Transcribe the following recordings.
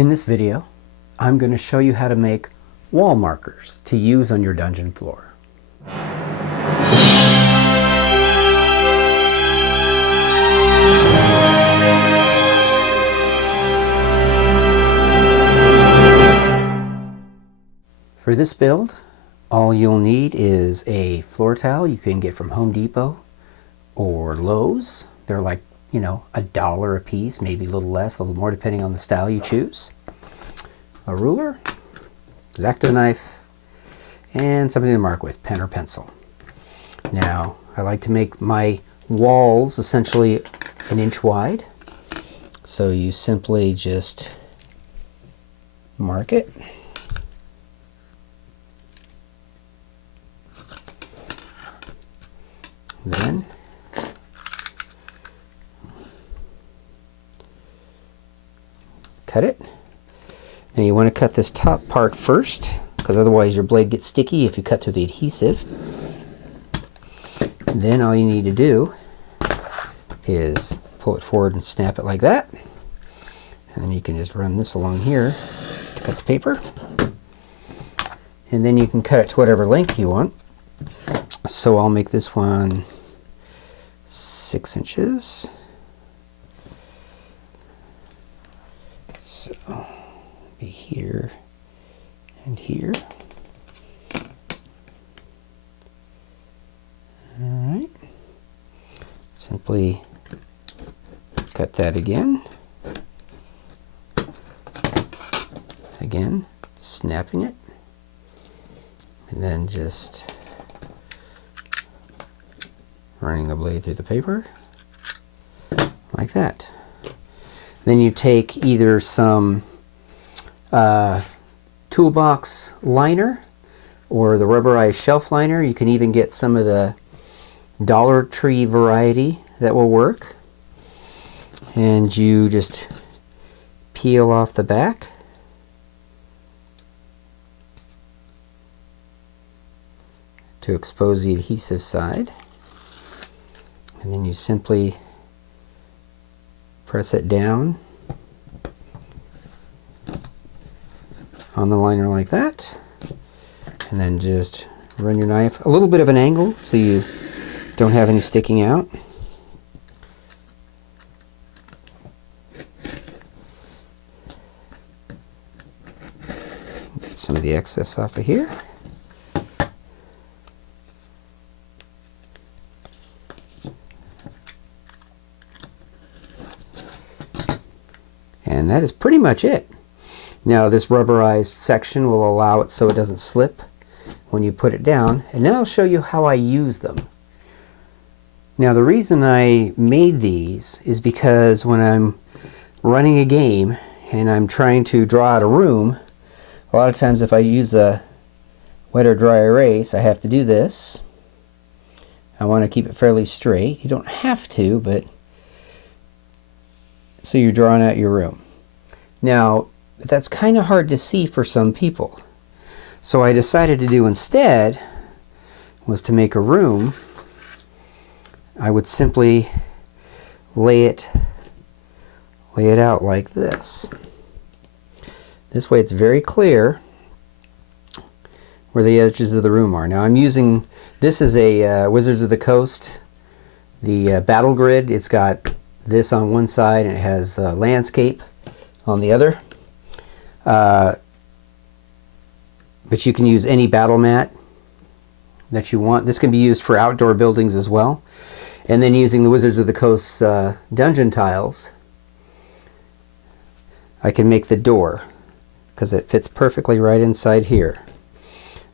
In this video, I'm going to show you how to make wall markers to use on your dungeon floor. For this build, all you'll need is a floor tile you can get from Home Depot or Lowe's. They're like, $1 a piece, maybe a little less, a little more depending on the style you choose. A ruler, X-Acto knife, and something to mark with, pen or pencil. Now, I like to make my walls essentially 1 inch wide. So you simply just mark it. Then cut it. Now you want to cut this top part first, because otherwise your blade gets sticky if you cut through the adhesive. And then all you need to do is pull it forward and snap it like that. And then you can just run this along here to cut the paper. And then you can cut it to whatever length you want. So I'll make this one 6 inches. So be here and here. All right. Simply cut that again. Again, snapping it. And then just running the blade through the paper like that. Then you take either some toolbox liner or the rubberized shelf liner. You can even get some of the Dollar Tree variety that will work. And you just peel off the back. To expose the adhesive side. And then you simply press it down on the liner like that, and then just run your knife a little bit of an angle so you don't have any sticking out. Get some of the excess off of here. And that is pretty much it. Now this rubberized section will allow it so it doesn't slip when you put it down. And now I'll show you how I use them. Now the reason I made these is because when I'm running a game and I'm trying to draw out a room, a lot of times if I use a wet or dry erase, I have to do this. I want to keep it fairly straight. You don't have to, but so you're drawing out your room. Now, that's kind of hard to see for some people. So I decided to do instead was to make a room. I would simply lay it out like this. This way it's very clear where the edges of the room are. Now I'm using, this is a Wizards of the Coast, the battle grid. It's got this on one side and it has landscape on the other. But you can use any battle mat that you want. This can be used for outdoor buildings as well. And then using the Wizards of the Coast dungeon tiles, I can make the door because it fits perfectly right inside here.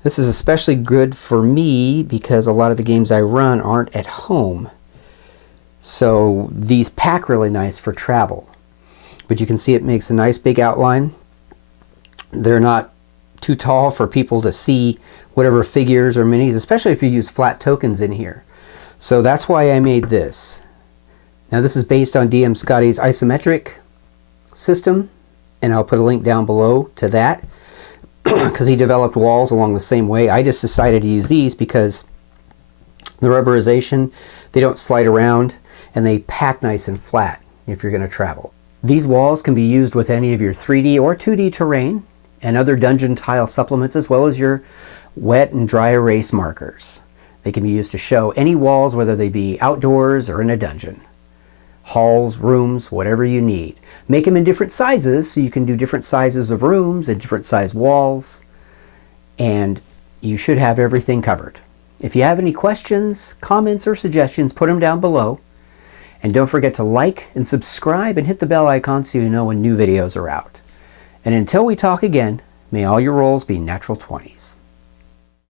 This is especially good for me because a lot of the games I run aren't at home. So these pack really nice for travel. But you can see it makes a nice big outline. They're not too tall for people to see whatever figures or minis, especially if you use flat tokens in here. So that's why I made this. Now this is based on DM Scotty's isometric system, and I'll put a link down below to that because he developed walls along the same way. I just decided to use these because the rubberization, they don't slide around and they pack nice and flat if you're going to travel. These walls can be used with any of your 3D or 2D terrain and other dungeon tile supplements, as well as your wet and dry erase markers. They can be used to show any walls, whether they be outdoors or in a dungeon. Halls, rooms, whatever you need. Make them in different sizes so you can do different sizes of rooms and different size walls, and you should have everything covered. If you have any questions, comments, or suggestions, put them down below. And don't forget to like and subscribe and hit the bell icon so you know when new videos are out. And until we talk again, may all your rolls be natural 20s.